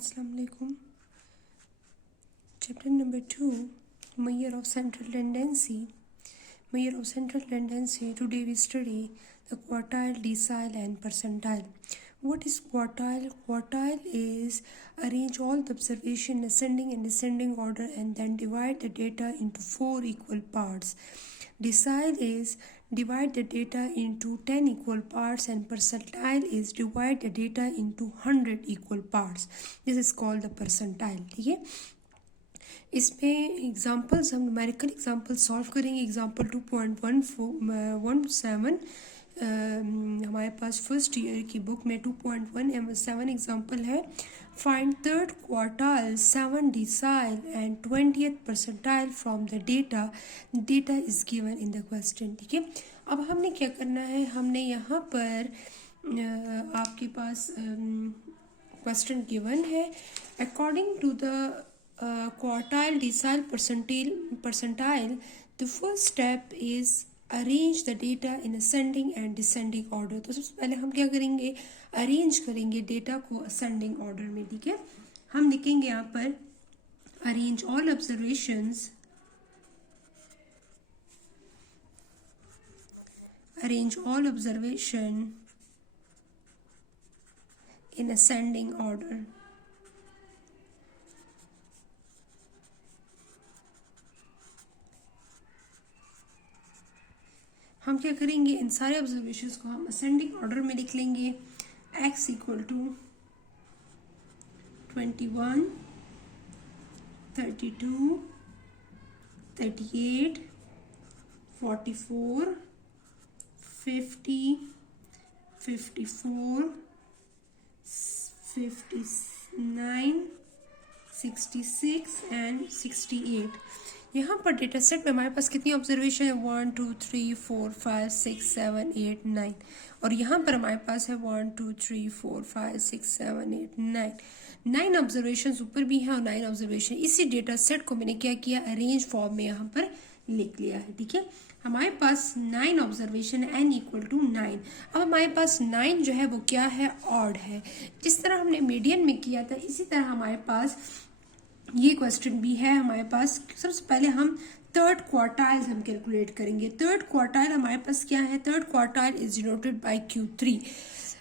Assalamu alaikum. Chapter number 2, Measure of Central Tendency. Measure of Central Tendency. Today we study the quartile, decile and percentile. What is quartile? Quartile is arrange all the observation in ascending and descending order and then divide the data into 4 equal parts. Decile is divide the data into 10 equal parts and percentile is divide the data into 100 equal parts. This is called the percentile. ठीक है, इसमें examples हम numerical example solve करेंगे. Example 2.17 हमारे पास first year की book में 2.17 example है. Find third quartile 7 decile and 20th percentile from the data is given in the question. ठीक है, अब हमने क्या करना है, हमने यहाँ पर आपके पास क्वेश्चन गिवन है. According to the quartile, decile, percentile, the first step is arrange the data in ascending and descending order. तो सबसे पहले हम क्या करेंगे, अरेंज करेंगे डेटा को असेंडिंग ऑर्डर में. ठीक है, हम लिखेंगे यहाँ पर arrange all observations, arrange all observation in ascending order. हम क्या करेंगे, इन सारे ऑब्जर्वेशंस को हम असेंडिंग ऑर्डर में लिख लेंगे. x equal to 21, 32, 38, 44, 50, 54, 59, 66 and 68. यहाँ पर डेटा सेट में हमारे पास कितनी ऑब्जर्वेशन है, 1 2 3 4 5 6 7 8 9. और यहाँ पर हमारे पास है 1 2 3 4 5 6 7 8 9 ऑब्जर्वेशन ऊपर भी है और 9 ऑब्जर्वेशन. इसी डेटा सेट को मैंने क्या किया, अरेंज फॉर्म में यहाँ पर लिख लिया है. ठीक है, हमारे पास 9 ऑब्जर्वेशन n इक्वल टू 9. अब हमारे पास 9 जो है वो क्या है, ऑड है. जिस तरह हमने मीडियन में किया था इसी तरह हमारे पास ये क्वेश्चन भी है. हमारे पास सबसे पहले हम थर्ड क्वार्टाइल हम कैलकुलेट करेंगे. थर्ड क्वार्टाइल हमारे पास क्या है, third quartile is denoted by Q3.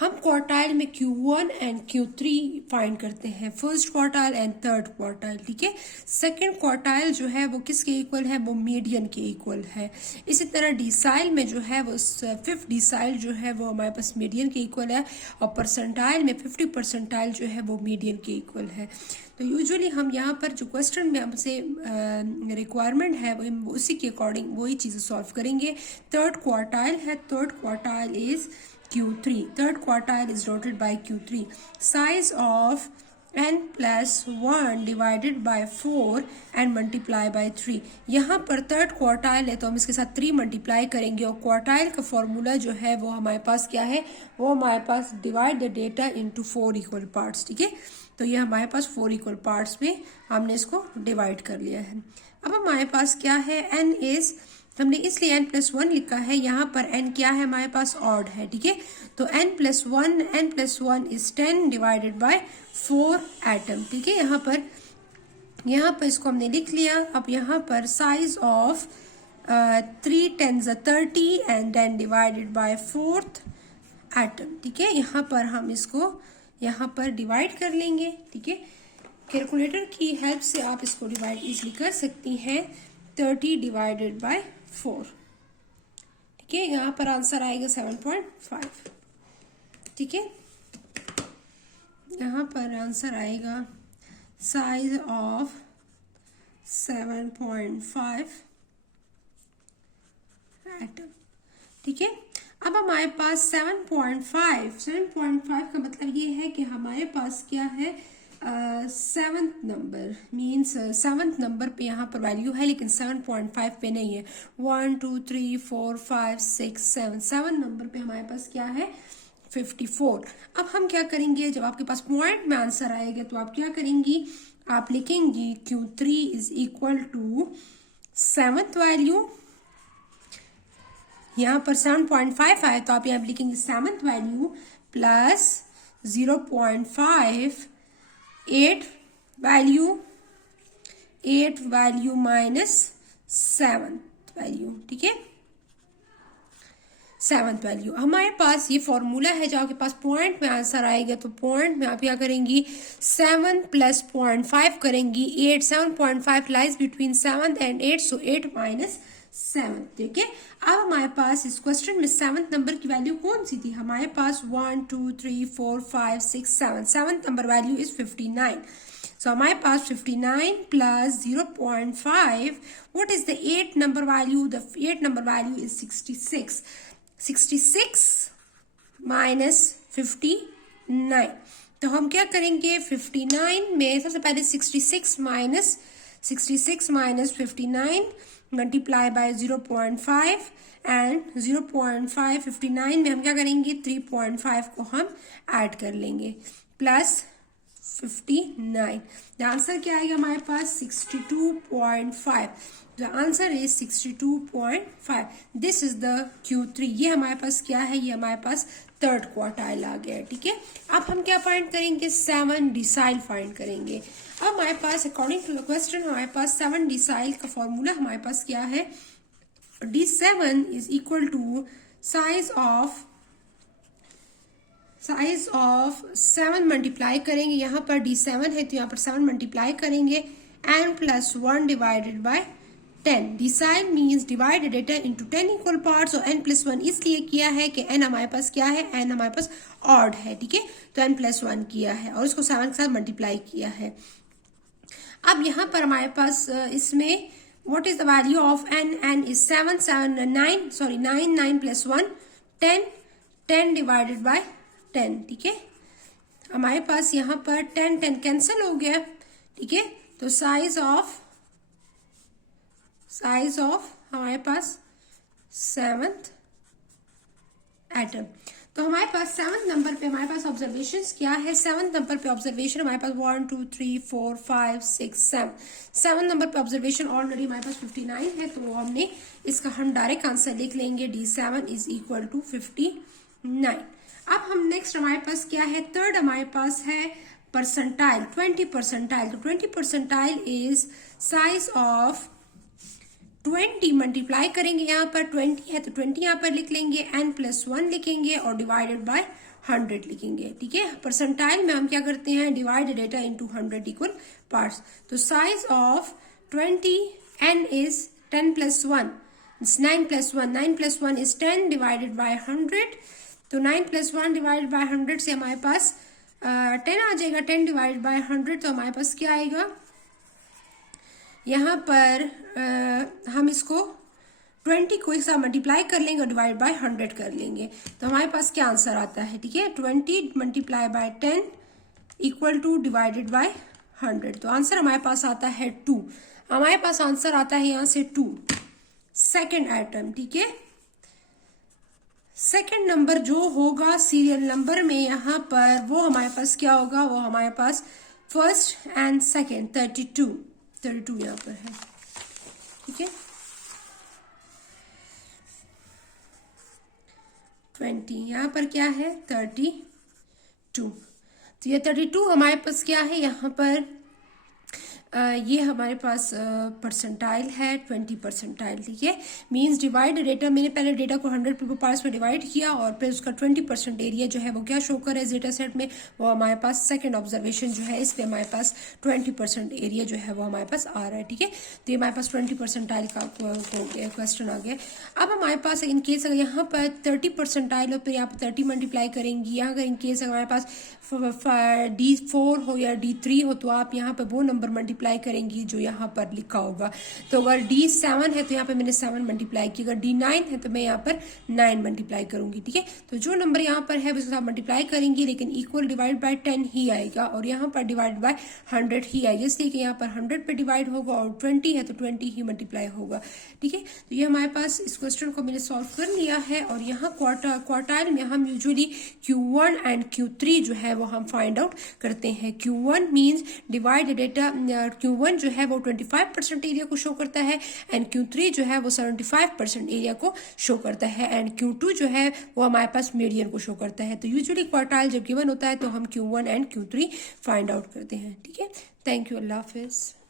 हम क्वार्टाइल में Q1 एंड Q3 फाइंड करते हैं, first quartile and third quartile. ठीक है, सेकंड क्वार्टाइल जो है वो किसके इक्वल है, वो मीडियन के इक्वल है. इसी तरह डिसाइल में जो है वो फिफ्थ डिसाइल जो है वो हमारे पास मीडियन के इक्वल है और परसेंटाइल में 50 परसेंटाइल जो है वो मीडियन के इक्वल है. तो यूजुअली हम यहाँ पर जो क्वेश्चन में हमसे रिक्वायरमेंट है वो उसी के अकॉर्डिंग वही चीज़ें सॉल्व करेंगे. थर्ड क्वार्टाइल है, third quartile is Q3. Third quartile is denoted by Q3. Size of n plus 1 divided by 4 and multiply by 3. यहाँ पर थर्ड क्वार्टाइल है तो हम इसके साथ 3 मल्टीप्लाई करेंगे और क्वार्टाइल का फॉर्मूला जो है वो हमारे पास क्या है, वो हमारे पास divide the data into 4 equal parts. ठीक है, तो ये हमारे पास 4 इक्वल पार्ट्स में हमने इसको डिवाइड कर लिया है. अब हमारे पास क्या है, n इज, हमने इसलिए n+1 लिखा है. यहाँ पर n क्या है, हमारे पास ऑड है. ठीक है, तो n+1 is 10 divided bye 4 atom. ठीक है, यहाँ पर इसको हमने लिख लिया. अब यहाँ पर size of 3 10 30 and then divided by 4th item. ठीक है, यहाँ पर हम इसको यहाँ पर डिवाइड कर लेंगे. ठीक है, कैलकुलेटर की हेल्प से आप इसको डिवाइड इजली कर सकती हैं. 30 डिवाइडेड बाय 4. ठीक है, यहाँ पर आंसर आएगा 7.5. ठीक है, यहाँ पर आंसर आएगा साइज ऑफ 7.5 एटम. ठीक है, अब हमारे पास 7.5 का मतलब ये है कि हमारे पास क्या है, 7th number means 7th number पे यहाँ पर वैल्यू है लेकिन 7.5 पे नहीं है. 1 2 3 4 5 6 7 नंबर पे हमारे पास क्या है, 54. अब हम क्या करेंगे, जब आपके पास पॉइंट में आंसर आएगा तो आप क्या करेंगी, आप लिखेंगी Q3 is equal to 7th value. यहाँ पर 7.5 आए तो आप यहाँ पर लिखेंगे 7th value plus 0.5 8 value, 8 value minus 7 value, ठीक है, 7th वैल्यू। हमारे पास ये फॉर्मूला है, जो आपके पास पॉइंट में आंसर आएगा तो पॉइंट में आप क्या करेंगी, 7 प्लस 0.5 करेंगी, 8, 7.5 lies between 7 and 8, so 8 minus 7, ठीक है। अब हमारे पास इस क्वेश्चन में 7th नंबर की वैल्यू कौन सी थी, हमारे पास 1 2 3 4 5 6 7, 7th number value is 59। So हमारे पास 59 plus 0.5, what is the 8 number value? The 8 number value is 66. 66 minus 59, तो हम क्या करेंगे, 59 में सबसे पहले 66 माइनस 59 मल्टीप्लाई बाय 0.5 एंड 0.5 59 में हम क्या करेंगे, 3.5 को हम ऐड कर लेंगे प्लस 59। द आंसर क्या आएगा हमारे पास, 62.5। The answer is 62.5। This is the Q3। ये हमारे पास क्या है, ये हमारे पास थर्ड क्वार्टाइल आ गया है, ठीक है। अब हम क्या फाइंड करेंगे, 7 डिसाइल फाइंड करेंगे। अब हमारे पास अकॉर्डिंग टू द क्वेश्चन हमारे पास 7 डिसाइल का फॉर्मूला हमारे पास क्या है, D7 is equal to size of 7 multiply करेंगे, यहाँ पर D7 है तो यहाँ पर 7 मल्टीप्लाई करेंगे, n plus 1 divided by 10। Decide means divide data into 10 equal parts, और n प्लस 1 इसलिए किया है कि n हमारे पास क्या है, n हमारे पास ऑड है, ठीक है, तो n प्लस 1 किया है और इसको 7 के साथ मल्टीप्लाई किया है। अब यहाँ पर हमारे पास इसमें what is the value of n? n is 9 plus 1 10 divided bye 10, ठीक है। हमारे पास यहाँ पर 10 कैंसिल हो गया, ठीक है, तो साइज ऑफ हमारे पास 7th एटम। तो हमारे पास 7th नंबर पे हमारे पास ऑब्जर्वेशंस क्या है, 7th नंबर पे ऑब्जर्वेशन हमारे पास 1 2 3 4 5 6 7, 7 नंबर पे ऑब्जर्वेशन ऑलरेडी हमारे पास 59 है, तो हमने इसका हम डायरेक्ट आंसर लिख लेंगे, D7 इज इक्वल टू 59। अब हम नेक्स्ट हमारे पास क्या है, थर्ड हमारे पास है परसेंटाइल, 20 परसेंटाइल। तो 20 percentile is size of 20 multiply करेंगे, यहाँ पर 20 है तो 20 यहाँ पर लिख लेंगे, n प्लस 1 लिखेंगे और डिवाइडेड बाय 100 लिखेंगे, ठीक है। परसेंटाइल में हम क्या करते हैं, divide data into 100 equal parts. तो size of 20, n is 10 plus 1, 9 plus 1 is 10 divided by 100, तो 9 प्लस 1 डिवाइडेड बाय 100 से हमारे पास 10 आ जाएगा, 10 डिवाइडेड बाय 100, तो हमारे पास क्या आएगा, यहाँ पर हम इसको 20 को एक साथ मल्टीप्लाई कर लेंगे और डिवाइड बाय 100 कर लेंगे, तो हमारे पास क्या आंसर आता है, ठीक है, 20 multiply by 10 equal two divided by 100, तो आंसर हमारे पास आता है 2। हमारे पास आंसर आता है यहाँ से 2, सेकेंड आइटम, ठीक है। सेकेंड नंबर जो होगा सीरियल नंबर में यहाँ पर, वो हमारे पास क्या होगा, वो हमारे पास फर्स्ट एंड सेकेंड 32 यहाँ पर है, ठीक है। 20 यहाँ पर क्या है 32, तो ये 32 हमारे पास क्या है, यहाँ पर ये हमारे पास परसेंटाइल है 20 परसेंटाइल, ठीक है। मींस डिवाइड डेटा, मैंने पहले डेटा को 100 पीपल पार्ट्स में डिवाइड किया और फिर उसका 20% एरिया जो है वो क्या शो कर रहा है डेटा सेट में, वो हमारे पास सेकंड ऑब्जर्वेशन जो है इस पे हमारे पास 20% एरिया जो है वो हमारे पास आ रहा है, ठीक है। तो ये हमारे पास 20 परसेंटाइल का क्वेश्चन आ गया। अब हमारे पास इन केस अगर यहाँ पर 30 परसेंटाइल हो तो यहाँ पर 30 मल्टीप्लाई करेंगी, यहाँ अगर इन केस हमारे पास D4 हो या D3 हो तो आप यहाँ पर वो नंबर मल्टीप्लाई करेंगी जो यहाँ पर लिखा होगा। तो अगर D7 है तो यहाँ पे मैंने 7 मल्टीप्लाई किया, अगर D9 है तो मैं यहाँ पर 9 मल्टीप्लाई करूंगी, ठीक है। तो जो नंबर यहाँ पर है उसके साथ मल्टीप्लाई करेंगी, लेकिन इक्वल डिवाइड बाय 10 ही आएगा और यहाँ पर डिवाइड बाय 100 ही आएगा, इसलिए कि यहाँ पर 100 पे डिवाइड होगा और 20 है तो 20 ही मल्टीप्लाई होगा, ठीक है। तो ये हमारे पास इस क्वेश्चन को मैंने सॉल्व कर लिया है और यहाँ क्वार्टाइल में हम यूजुअली Q1 एंड Q3 जो है वो हम फाइंड आउट करते हैं। Q1 means divide data Q1 जो है वो 25% एरिया को शो करता है एंड Q3 जो है वो 75% एरिया को शो करता है एंड Q2 जो है वो हमारे पास मीडियन को शो करता है। तो यूजुअली क्वार्टाइल जब गिवन होता है तो हम Q1 and Q3 find out करते हैं। ठीक है, थैंक यू, अल्लाह हाफिज़।